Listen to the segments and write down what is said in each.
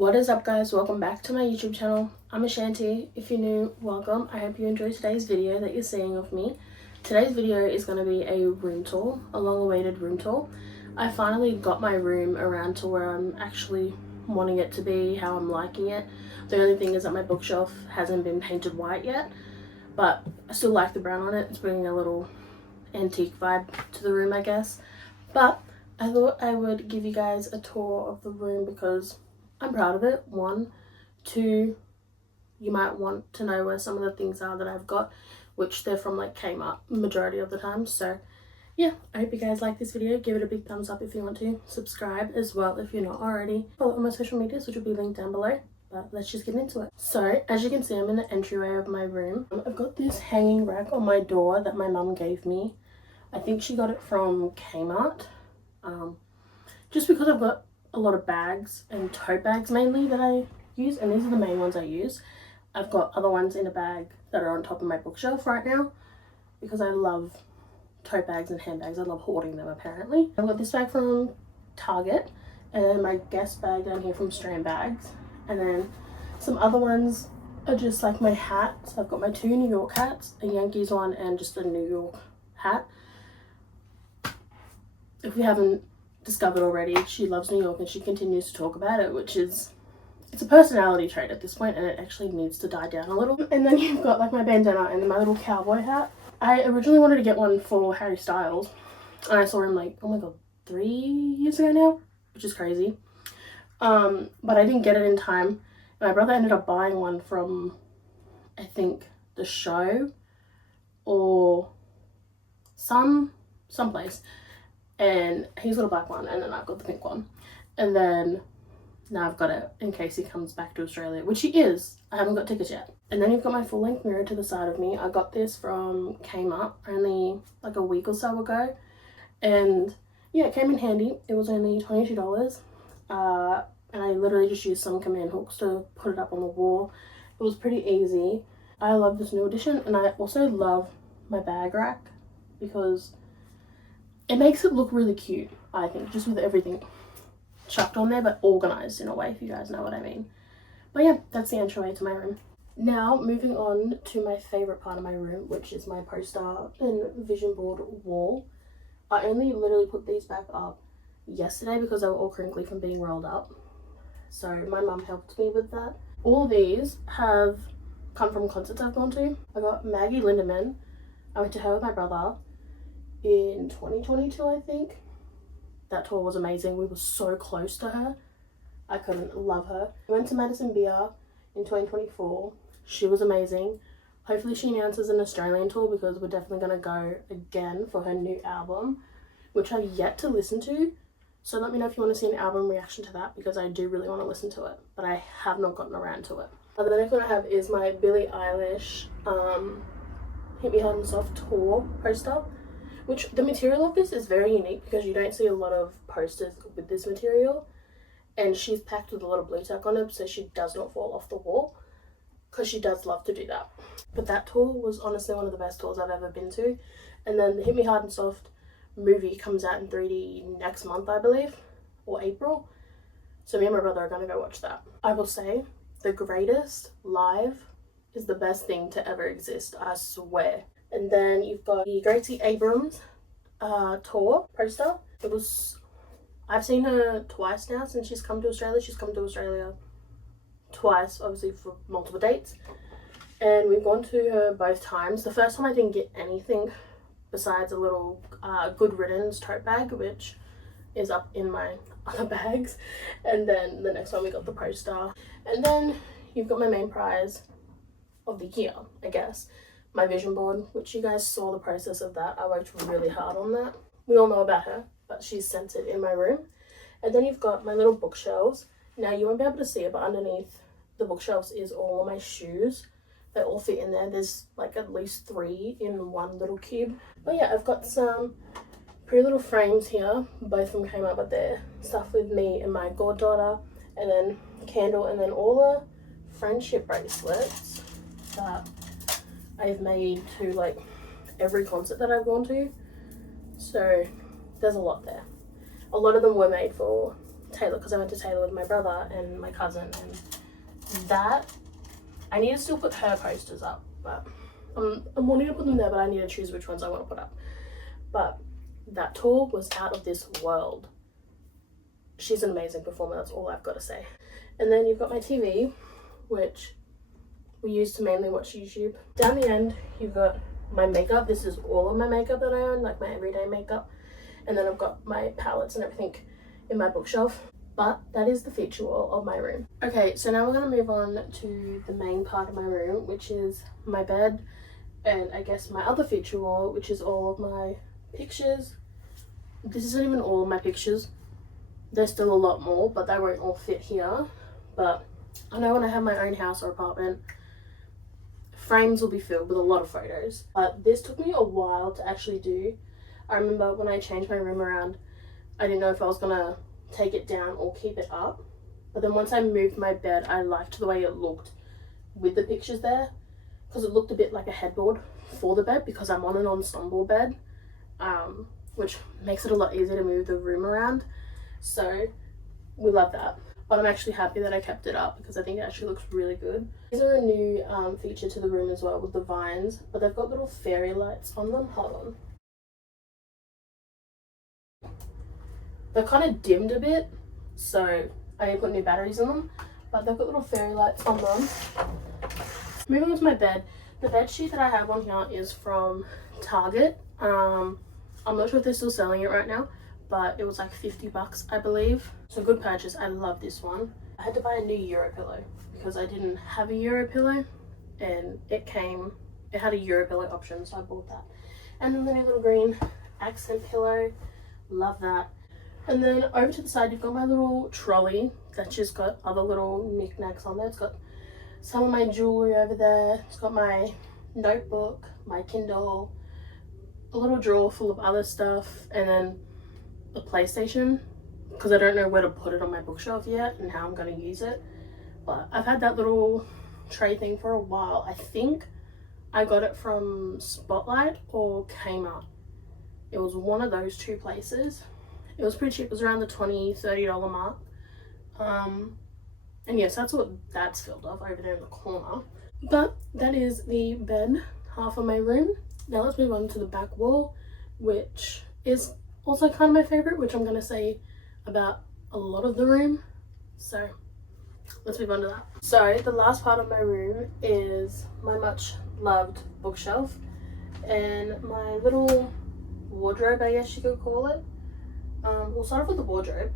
What is up, guys? Welcome back to my YouTube channel. I'm Shanti. If you're new, welcome. I hope you enjoyed today's video that you're seeing of me. Today's video is going to be a room tour, a long-awaited room tour. I finally got my room around to where I'm actually wanting it to be, how I'm liking it. The only thing is that my bookshelf hasn't been painted white yet, but I still like the brown on it. It's bringing a little antique vibe to the room, I guess. But I thought I would give you guys a tour of the room because I'm proud of it. 1, 2, you might want to know where some of the things are that I've got, which they're from like Kmart majority of the time. So yeah, I hope you guys like this video. Give it a big thumbs up if you want to. Subscribe as well if you're not already. Follow on my social medias, which will be linked down below. But let's just get into it. So as you can see, I'm in the entryway of my room. I've got this hanging rack on my door that my mum gave me. I think she got it from Kmart. Just because I've got a lot of bags and tote bags mainly that I use, and these are the main ones I use. I've got other ones in a bag that are on top of my bookshelf right now because I love tote bags and handbags. I love hoarding them apparently. I've got this bag from Target and then my guest bag down here from Strand Bags, and then some other ones are just like my hats. I've got my 2 New York hats, a Yankees one and just a New York hat. If we haven't discovered already, she loves New York and she continues to talk about it, which is, it's a personality trait at this point and it actually needs to die down a little. And then you've got like my bandana and my little cowboy hat. I originally wanted to get one for Harry Styles and I saw him like, oh my god, 3 years ago now, which is crazy. But I didn't get it in time. My brother ended up buying one from, I think, the show or someplace. And he's got a black one and then I've got the pink one, and then now I've got it in case he comes back to Australia, which he is. I haven't got tickets yet. And then you've got my full-length mirror to the side of me. I got this from Kmart only like a week or so ago, and yeah, it came in handy. It was only $22, and I literally just used some command hooks to put it up on the wall. It was pretty easy. I love this new addition, and I also love my bag rack because it makes it look really cute, I think, just with everything chucked on there, but organized in a way, if you guys know what I mean. But yeah, that's the entryway to my room. Now, moving on to my favorite part of my room, which is my poster and vision board wall. I only literally put these back up yesterday because they were all crinkly from being rolled up. So my mum helped me with that. All these have come from concerts I've gone to. I got Maggie Lindemann. I went to her with my brother in 2022, I think. That tour was amazing. We were so close to her. I couldn't love her. We went to Madison Beer in 2024. She was amazing. Hopefully she announces an Australian tour because we're definitely going to go again for her new album, which I've yet to listen to. So let me know if you want to see an album reaction to that because I do really want to listen to it, but I have not gotten around to it. The next one I have is my Billie Eilish Hit Me Hard and Soft tour poster. Which the material of this is very unique because you don't see a lot of posters with this material, and she's packed with a lot of blue tack on it so she does not fall off the wall because she does love to do that. But that tour was honestly one of the best tours I've ever been to. And then the Hit Me Hard and Soft movie comes out in 3D next month, I believe, or April, so me and my brother are going to go watch that. I will say the greatest live is the best thing to ever exist, I swear. And then you've got the Gracie Abrams tour poster. I've seen her twice now since she's come to Australia. She's come to Australia twice, obviously for multiple dates. And we've gone to her both times. The first time I didn't get anything besides a little Good Riddance tote bag, which is up in my other bags. And then the next one we got the poster. And then you've got my main prize of the year, I guess. My vision board, which you guys saw the process of that. I worked really hard on that. We all know about her, but she's sent it in my room. And then you've got my little bookshelves. Now you won't be able to see it, but underneath the bookshelves is all of my shoes. They all fit in there. There's like at least 3 in one little cube. But yeah, I've got some pretty little frames here, both from Kmart, but they're stuff with me and my goddaughter, and then candle, and then all the friendship bracelets that I've made to like every concert that I've gone to. So there's a lot there. A lot of them were made for Taylor, because I went to Taylor with my brother and my cousin, and that, I need to still put her posters up, but I'm wanting to put them there, but I need to choose which ones I want to put up. But that tour was out of this world. She's an amazing performer, that's all I've got to say. And then you've got my TV, which we use to mainly watch YouTube. Down the end, you've got my makeup. This is all of my makeup that I own, like my everyday makeup. And then I've got my palettes and everything in my bookshelf. But that is the feature wall of my room. Okay, so now we're going to move on to the main part of my room, which is my bed, and I guess my other feature wall, which is all of my pictures. This isn't even all of my pictures. There's still a lot more, but they won't all fit here. But I know when I have my own house or apartment, frames will be filled with a lot of photos. But this took me a while to actually do. I remember when I changed my room around, I didn't know if I was gonna take it down or keep it up. But then once I moved my bed, I liked the way it looked with the pictures there, because it looked a bit like a headboard for the bed, because I'm on an ensemble bed, which makes it a lot easier to move the room around. So we love that. But I'm actually happy that I kept it up, because I think it actually looks really good. These are a new feature to the room as well, with the vines, but they've got little fairy lights on them. Hold on. They're kind of dimmed a bit, so I need to put new batteries in them, but they've got little fairy lights on them. Moving on to my bed, the bed sheet that I have on here is from Target. I'm not sure if they're still selling it right now, but it was like 50 bucks, I believe. So good purchase. I love this one. I had to buy a new Euro pillow because I didn't have a Euro pillow, and it had a Euro pillow option, so I bought that. And then the new little green accent pillow, love that. And then over to the side, you've got my little trolley that's just got other little knickknacks on there. It's got some of my jewelry over there. It's got my notebook, my Kindle, a little drawer full of other stuff, and then a PlayStation, because I don't know where to put it on my bookshelf yet and how I'm going to use it. But I've had that little tray thing for a while. I think I got it from Spotlight or Kmart. It was one of those two places. It was pretty cheap. It was around the $20-$30 mark. And yes, that's what that's filled of over there in the corner. But that is the bed half of my room. Now let's move on to the back wall, which is also kind of my favorite, which I'm going to say about a lot of the room. So let's move on to that. So the last part of my room is my much loved bookshelf and my little wardrobe, I guess you could call it. We'll start off with the wardrobe.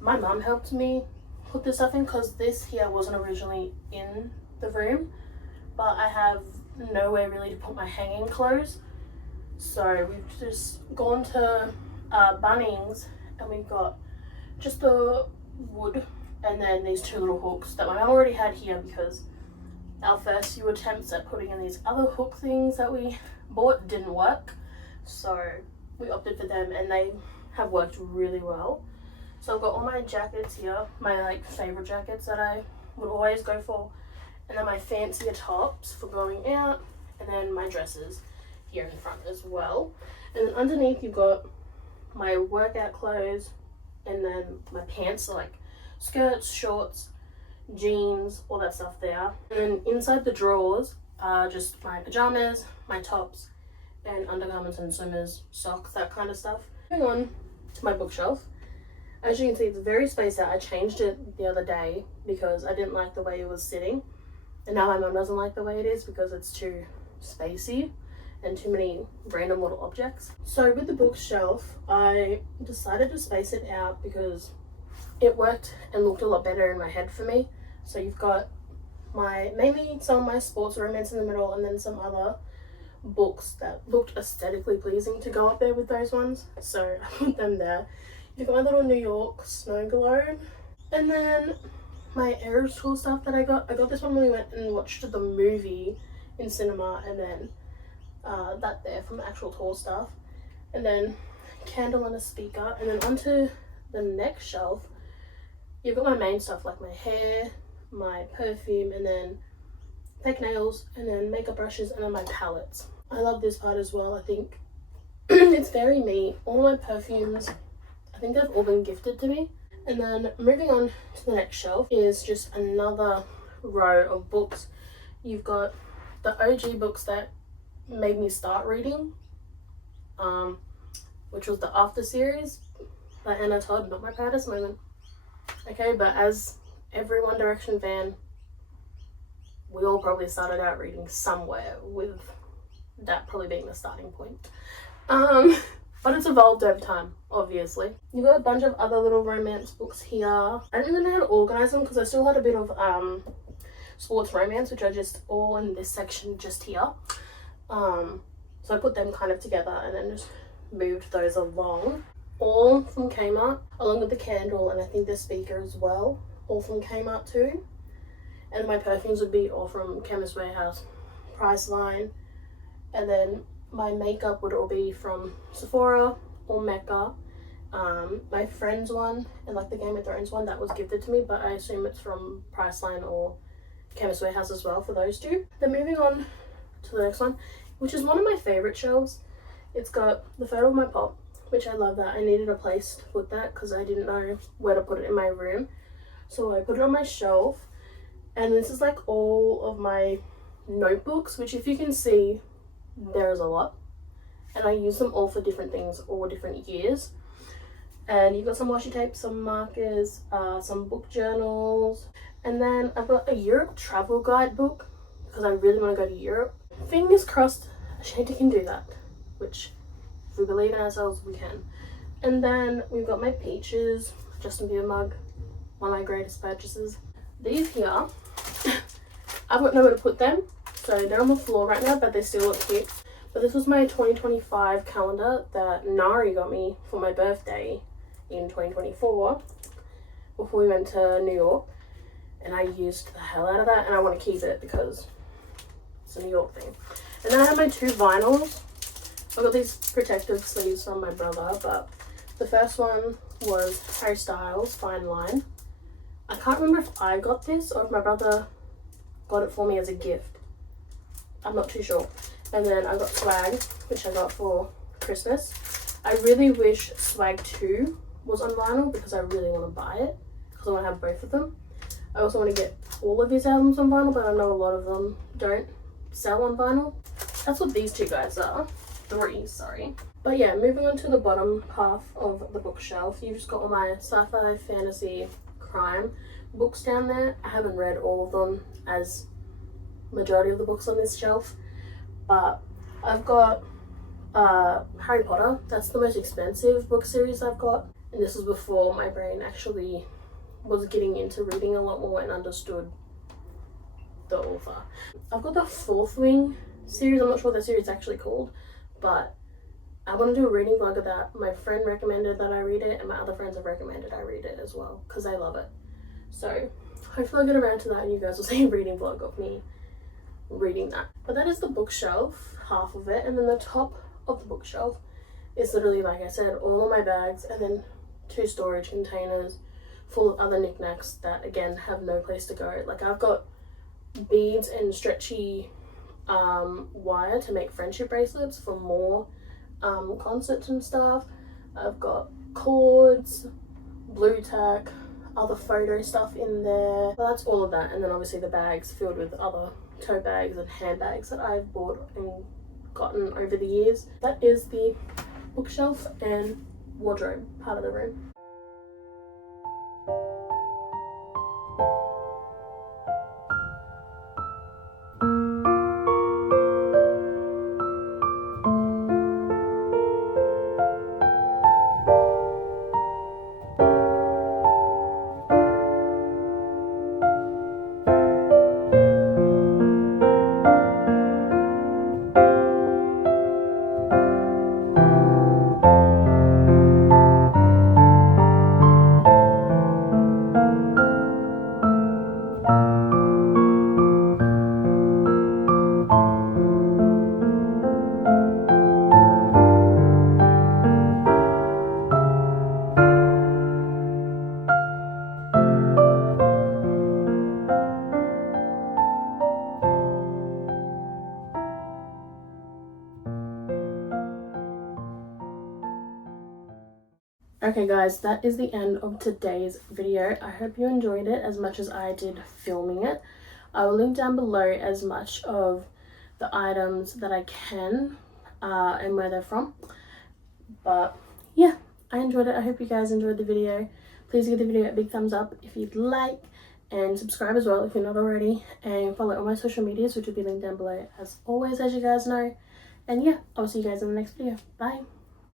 My mum helped me put this stuff in, because this here wasn't originally in the room, but I have nowhere really to put my hanging clothes. So we've just gone to Bunnings, and we've got just the wood and then these two little hooks that my mum already had here, because our first few attempts at putting in these other hook things that we bought didn't work. So we opted for them, and they have worked really well. So I've got all my jackets here, my like favorite jackets that I would always go for, and then my fancier tops for going out, and then my dresses here in front as well. And then underneath you've got my workout clothes, and then my pants, so like skirts, shorts, jeans, all that stuff there. And then inside the drawers are just my pajamas, my tops, and undergarments and swimmers, socks, that kind of stuff. Moving on to my bookshelf. As you can see, it's very spaced out. I changed it the other day because I didn't like the way it was sitting, and now my mum doesn't like the way it is because it's too spacey and too many random little objects. So with the bookshelf, I decided to space it out because it worked and looked a lot better in my head for me. So you've got mainly some of my sports romance in the middle, and then some other books that looked aesthetically pleasing to go up there with those ones, so I put them there. You've got my little New York snow globe, and then my Eras Tour stuff that I got this one when we went and watched the movie in cinema, and then that there from the actual tour stuff, and then candle and a speaker. And then onto the next shelf you've got my main stuff like my hair, my perfume, and then fake nails, and then makeup brushes, and then my palettes. I love this part as well. I think it's very me. All my perfumes, I think they've all been gifted to me, And then moving on to the next shelf is just another row of books. You've got the OG books that made me start reading, which was the After series by Anna Todd, not my proudest moment. Okay, but as every One Direction fan, we all probably started out reading somewhere, with that probably being the starting point. But it's evolved over time, obviously. You've got a bunch of other little romance books here. I don't really know how to organize them because I still had a bit of sports romance, which are just all in this section just here. So I put them kind of together and then just moved those along. All from Kmart, along with the candle and I think the speaker as well. All from Kmart too. And my perfumes would be all from Chemist Warehouse, Priceline, and then my makeup would all be from Sephora or Mecca. My friend's one and like the Game of Thrones one, that was gifted to me, but I assume it's from Priceline or Chemist Warehouse as well for those two. Then moving on to the next one, which is one of my favorite shelves. It's got the photo of my pop, which I love that. I needed a place to put that because I didn't know where to put it in my room. So I put it on my shelf. And this is like all of my notebooks, which if you can see, there's a lot. And I use them all for different things, all different years. And you've got some washi tape, some markers, some book journals. And then I've got a Europe travel guide book because I really want to go to Europe. Fingers crossed Shanti can do that, which if we believe in ourselves, we can. And then we've got my Peaches Justin Bieber mug, one of my greatest purchases. These here, I've got nowhere to put them, so they're on the floor right now, but they still look cute. But this was my 2025 calendar that Nari got me for my birthday in 2024 before we went to New York, and I used the hell out of that, and I want to keep it because it's a New York thing. And then I have my two vinyls. I got these protective sleeves from my brother, but the first one was Harry Styles, Fine Line. I can't remember if I got this or if my brother got it for me as a gift. I'm not too sure. And then I got Swag, which I got for Christmas. I really wish Swag 2 was on vinyl because I really want to buy it because I want to have both of them. I also want to get all of his albums on vinyl, but I know a lot of them don't sell on vinyl. That's what these two guys are. 3, sorry. But yeah, moving on to the bottom half of the bookshelf, you've just got all my sci-fi, fantasy, crime books down there. I haven't read all of them, as majority of the books on this shelf, but I've got Harry Potter. That's the most expensive book series I've got, and this was before my brain actually was getting into reading a lot more and understood the author. I've got the Fourth Wing series. I'm not sure what that series is actually called, but I want to do a reading vlog of that. My friend recommended that I read it, and my other friends have recommended I read it as well because they love it. So hopefully I'll get around to that and you guys will see a reading vlog of me reading that. But that is the bookshelf, half of it, and then the top of the bookshelf is literally, like I said, all of my bags and then 2 storage containers full of other knickknacks that again have no place to go. Like I've got beads and stretchy wire to make friendship bracelets for more concerts and stuff. I've got cords, blue tack, other photo stuff in there. But that's all of that, and then obviously the bags filled with other tote bags and handbags that I've bought and gotten over the years. That is the bookshelf and wardrobe part of the room. Okay guys, that is the end of today's video. I hope you enjoyed it as much as I did filming it. I will link down below as much of the items that I can and where they're from. But yeah, I enjoyed it. I hope you guys enjoyed the video. Please give the video a big thumbs up if you'd like, and subscribe as well if you're not already, and follow all my social medias, which will be linked down below as always, as you guys know. And yeah, I'll see you guys in the next video. Bye.